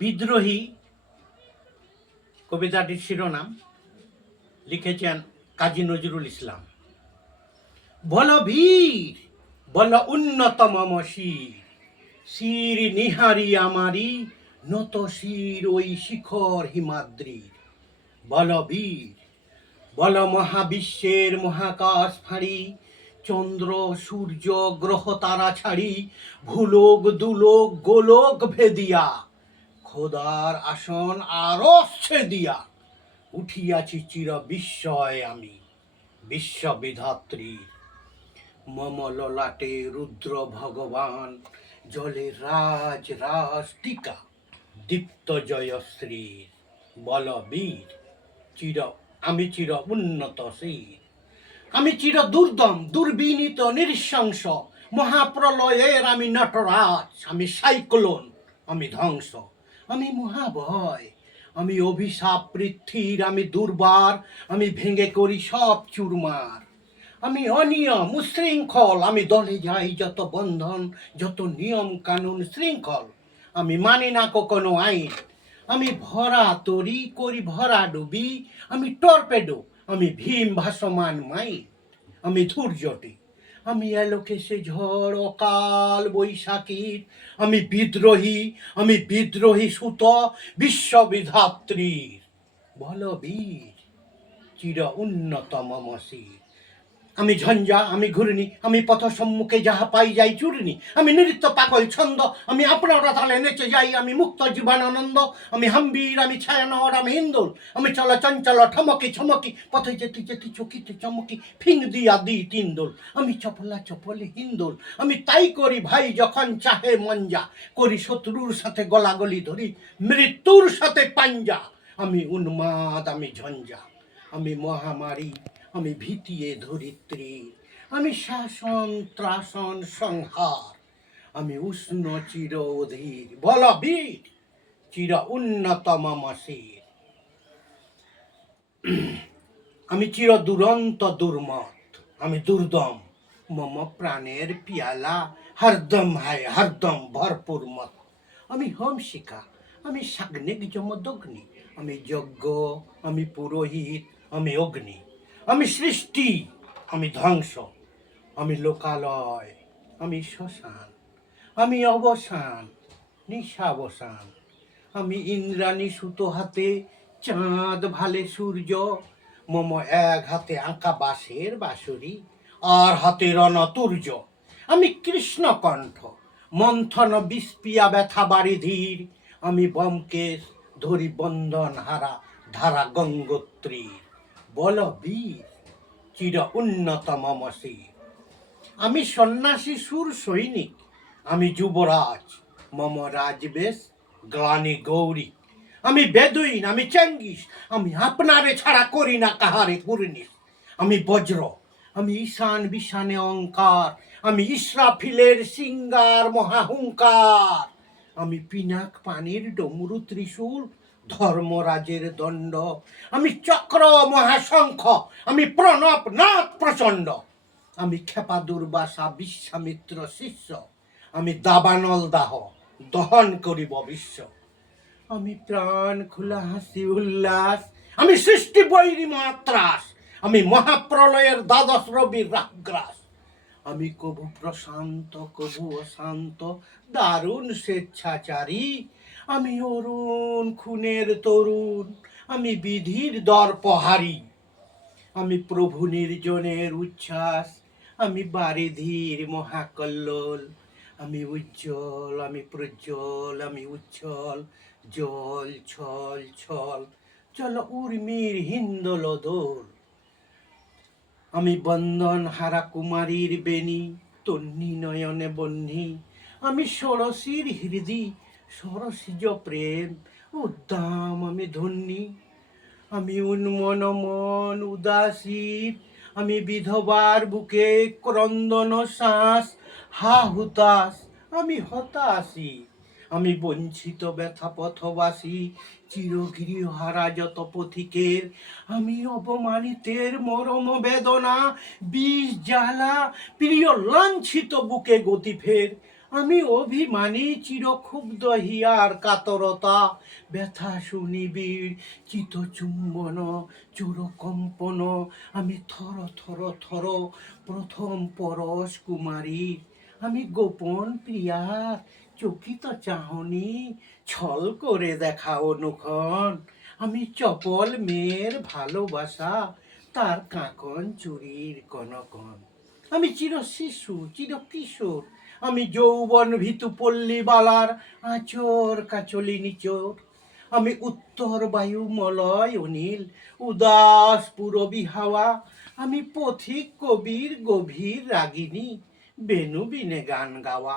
বিদ্রোহী কবিতাটির শিরোনাম লিখেছেন কাজী নজরুল ইসলাম। বল বীর, বল উন্নত মম শির, শির নিহারি আমারি, নত শির ওই শিখর হিমাদ্রির। বল বীর, বল মহাবিশ্বের মহাকাশ ফাঁড়ি, চন্দ্র সূর্য গ্রহ তারা ছাড়ি, ভূলোক দুলোক গোলোক ভেদিয়া, খোদার আসন আরশ ছেদিয়া, উঠিয়াছি চির বিস্ময় আমি বিশ্ববিধাত্রীর। মম ললাটে রুদ্র ভগবান, জলে রাজ রাজ টিকা, দীপ্ত জয়শ্রীর। বল বীর, আমি চির উন্নত শির, আমি চির দুর্দম দুর্বিনীত নৃশংস, মহাপ্রলয়ের আমি নটরাজ, আমি সাইক্লোন, আমি ধ্বংস, আমি মহাভয়, আমি অভিশাপ পৃথ্বীর, আমি দুর্বার, আমি ভেঙে করি সব চুরমার। আমি অনিয়ম উশৃঙ্খল, আমি দলে যাই যত বন্ধন, যত নিয়ম কানুন শৃঙ্খল, আমি মানি না কোনো আইন। আমি ভরা তরি করি ভরা ডুবি, আমি টর্পেডো, আমি ভীম ভাসমান মাইন, আমি ধূর্যটি, আমি এলোকেশে ঝড় অকাল বৈশাখীর, আমি বিদ্রোহী সুত বিশ্ববিধাত্রীর। বল বীর, চির উন্নত মম শির, আমি ঝঞ্ঝা, আমি ঘূর্ণি, আমি পথ সম্মুখে যাহা পাই যাই চূর্ণি, আমি নৃত্য পাগল ছন্দ, আমি আপনারা তালে নেচে যাই, আমি মুক্ত জীবনানন্দ, আমি হাম্বীর, আমি ছায়ানর, আমি হিন্দোল, আমি চল চঞ্চল ঠমকি ছমকি, পথে যেতে যেতে চকিতে চমকি, ফিং দিয়া দি তিনদোল, আমি চপলা চপলে হিন্দোল, আমি তাই করি ভাই যখন চাহে মঞ্জা, করি শত্রুর সাথে গলাগলি ধরি, মৃত্যুর সাথে পাঞ্জা, আমি উন্মাদ, আমি ঝঞ্ঝা, আমি মহামারী, আমি ভীতিয়ে ধরিত্রী, আমি শাসন ত্রাসন সংহার, আমি উষ্ণ চির অধীর। বল বীর, চির উন্নত মম শির, আমি চির দুরন্ত দুর্মত, আমি দুর্দম, মম প্রাণের পিয়ালা হরদম হায় হরদম ভরপুর মত, আমি হোমশিখা, আমি সাগ্নিক যমদগ্নি, আমি যজ্ঞ, আমি পুরোহিত, আমি অগ্নি, আমি সৃষ্টি, আমি ধ্বংস, আমি লোকালয়, আমি শ্মশান, আমি অবসান নিশাবসান, আমি ইন্দ্রাণী সুতো হাতে চাঁদ ভালে সূর্য, মম এক হাতে আঁকা বাঁশের বাঁশুরি, আর হাতে রণতুর্য, আমি কৃষ্ণকণ্ঠ, মন্থন বিস্পিয়া ব্যথা বাড়ি ধীর, আমি ব্যোমকেশ ধরি বন্ধন হারা ধারা গঙ্গোত্রীর। বল বীর, চির উন্নত মম শির, আমি সন্ন্যাসী সুর সৈনিক, আমি যুবরাজ, মম রাজবেশ গ্লানি গৌরী, আমি বেদুইন, আমি চেঙ্গিস, আমি আপনারে ছাড়া করি না কাহারে কুর্নিশ, আমি বজ্র, আমি ঈশান বিশানে অঙ্কার, আমি ইসরাফিলের সিঙ্গার মহাহুঙ্কার, আমি পিনাক পানির ডমরু ত্রিশূল ধর্মরাজের দণ্ড, আমি চক্র মহাশঙ্খ, আমি প্রণব নাথ প্রচণ্ড, আমি ক্ষেপা দুর্বাসা বিশ্বামিত্র শিষ্য, আমি দাবানল দাহ দহন করিব বিশ্ব, আমি প্রাণ খোলা হাসি উল্লাস, আমি সৃষ্টি বৈরী মাত্রাস, আমি মহাপ্রলয়ের দ্বাদশ রবির রাগ্রাস, আমি কবু প্রশান্ত কবু অশান্ত দারুণ স্বেচ্ছাচারী, আমি অরুণ খুনের তরুণ, আমি বিধির দর্পহারী, আমি প্রভু নির্জনের উচ্ছ্বাস, আমি বারিধির মহাকল্লোল, আমি উজ্জ্বল, আমি প্রজ্জ্বল, আমি উচ্ছল, জল ছল ছল চল উর্মির হিন্দোল দোল, আমি বন্দন হারা কুমারীর বেণী তন্নি নয়নে বহ্নি, আমি ষোড়শীর হৃদি সরসিজ প্রেম উদ্দাম আমি ধন্যী, আমি উন্মন মন উদাসীর, আমি বিধবার বুকে ক্রন্দন শ্বাস হা হুতাশ, আমি হতাশী, আমি বঞ্চিত ব্যথা পথবাসী, চিরগৃহহারা যত পথিকের, আমি অপমানিতের মরম বেদনা বিষ জ্বালা প্রিয় লাঞ্ছিত বুকে গতি ফের, আমি অভিমানী চিরক্ষুব্ধ হিয়ার কাতরতা, ব্যথা সুনিবিড় চিতচুম্বন চোর কম্পন, আমি থর থর থর প্রথম পরশ কুমারী, আমি গোপন প্রিয়ার চকিত চাহনি, ছল করে দেখা অনুক্ষণ, আমি চপল মেয়ের ভালোবাসা, তার কাঁকন চুরির কনকন। আমি চির শিশু চির কিশোর, আমি যৌবন ভীতু পল্লীবালার আঁচর কাচলি নিচোর, আমি উত্তর বায়ু মলয় অনিল উদাস পুরবী হাওয়া, আমি পথিক কবির গভীর রাগিনী বেনু বিনে গান গাওয়া,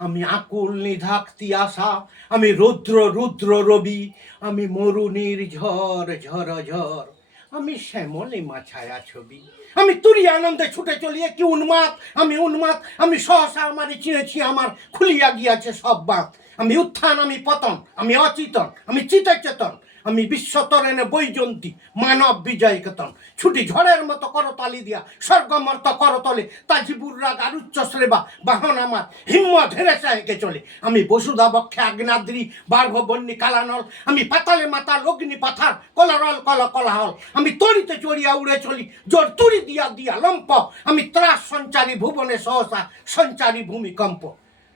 আমি আকুল নিধাক্তি আশা, আমি রুদ্র রুদ্র রবি, আমি মরুনির ঝড় ঝড় ঝড়, আমি শ্যামলিমা ছায়া ছবি, আমি তুরি আনন্দে ছুটে চলিয়ে কি উন্মাদ, আমি উন্মাদ, আমি সহসা আমারই চিনেছি আমার খুলিয়া গিয়াছে সব বাঁধ, আমি উত্থান আমি পতন, আমি অচেতন আমি চিতচেতন, আমি বিশ্বতরণে বৈজন্তী মানব বিজয় কেতন, ছুটি ঝড়ের মতো করতালি দিয়া স্বর্গমর্ত করতলে তাজিবুর রাগ আর উচ্চ শ্রেবা বাহন আমার হিম্মত হেরে চাহেকে চলে, আমি বসুধা বক্ষে আগ্নাদ্রি বার্ভবন্যী কালানল, আমি পাতালে মাতাল অগ্নি পাথার কলারল কল কলাহল, আমি তরিতে চড়িয়া উড়ে চলি জোর তুরি দিয়া দিয়া লম্প, আমি ত্রাস সঞ্চারী ভুবনে সহসা সঞ্চারী ভূমিকম্প,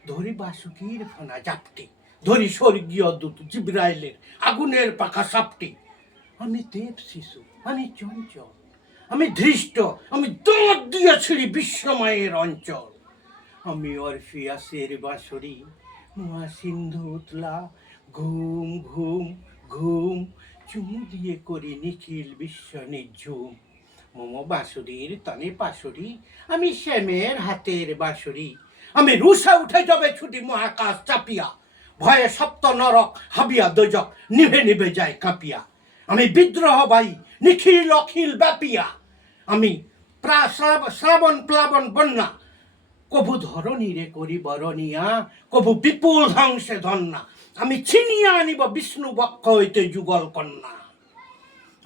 ধরি বাসুকির ফনা জাপটি, ধরি স্বর্গীয় দূত জিব্রাইলের আগুনের পাখা সাপটি, আমি দেব শিশু আমি চঞ্চল, আমি ধৃষ্ট, আমি দাঁত দিয়ে ছিঁড়ি বিশ্বময়ের অঞ্চল, আমি অরফিয়াসের বাঁশরি নোয়া সিন্ধু উতলা, ঘুম ঘুম ঘুম চুমু দিয়ে করি নিখিল বিশ্ব নিঝুম, মম বাঁশুরির তনে পাশুরি, আমি শ্যামের হাতের বাঁশুরি, আমি রুষা উঠে যাবে ছুটি মহাকাশ চাপিয়া, ভয়ে সপ্ত নরক হাবিয়া দোজক নিভে নিভে যায় কাঁপিয়া, আমি বিদ্রোহ বাই নিখিল অখিল ব্যাপিয়া, আমি শ্রাবণ প্লাবন বন্যা, কভু ধরণীরে করি বরণিয়া, কভু বিপুল ধ্বংসে ধন্যা, আমি ছিনিয়া আনিব বিষ্ণু বক্ষ হইতে যুগল কন্যা,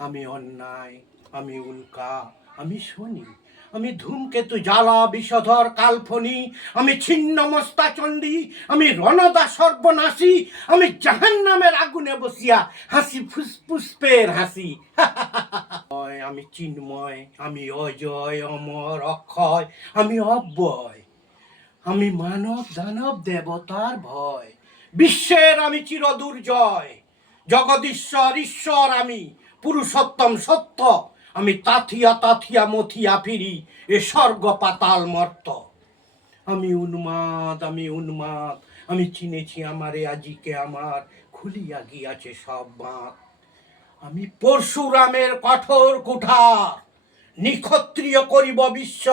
আমি অন্যায় আমি উল্কা আমি শনি, আমি ধূমকেতু জ্বালা বিষধর কালফনি, আমি ছিন্ন মস্তা চণ্ডী, আমি রণদা সর্বনাশী, আমি জাহান্নামের আগুনে বসিয়া হাসি পুষ্পের হাসি, আমি চিন্ময় আমি অজয় অমর অক্ষয়, আমি অব্যয়, আমি মানব দানব দেবতার ভয়, বিশ্বের আমি চির দুর্জয়, জগদীশ্বর ঈশ্বর আমি পুরুষোত্তম সত্য, আমি তাথিয়া তাথিয়া মথিয়া ফিরি এ স্বর্গ পাতাল মর্ত, আমি উন্মাদ আমি চিনেছি আমারে আজিকে আমার খুলিয়া গিয়াছে সব বাঁধ, আমি পরশুরামের কঠোর কুঠার নিক্ষত্রিয় করিব বিশ্ব,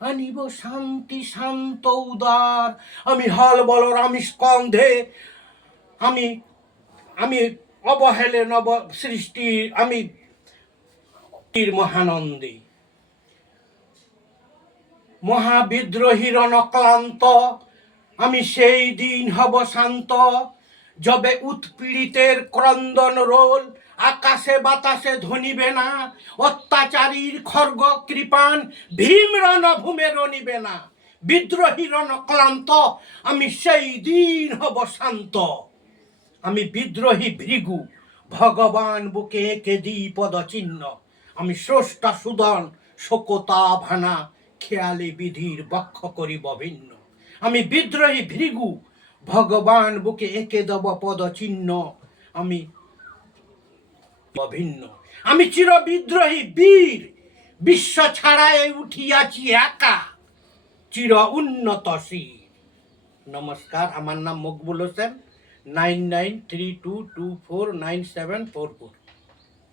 আনিব শান্তি শান্ত উদার, আমি হল বলর আমি স্কন্ধে, আমি আমি অবহেলে নব সৃষ্টি, আমি মহানন্দে, মহাবিদ্রোহীর অনক্লান্ত, আমি সেই দিন হব শান্ত, যবে উৎপীড়িতের ক্রন্দন রোল আকাশে বাতাসে ধ্বনিবে না, অত্যাচারীর খর্গ কৃপান ভীম রণভূমে রণিবে না, বিদ্রোহীর অনক্লান্ত, আমি সেই দিন হব শান্ত, আমি বিদ্রোহী ভৃগু ভগবান বুকে এঁকে দিই পদচিহ্ন, আমি স্রষ্টা সুদন শোকতা ভানা খেয়ালি বিধির বক্ষ করিব ভিন্ন, আমি বিদ্রোহী ভৃগু ভগবান বুকে এঁকে দেব পদচিহ্ন, আমি অভিন্ন, আমি চির বিদ্রোহী বীর বিশ্ব ছাড়াই উঠিয়াছি একা চির উন্নত শির। নমস্কার, আমার নাম মকবুল হোসেন, 9932249744।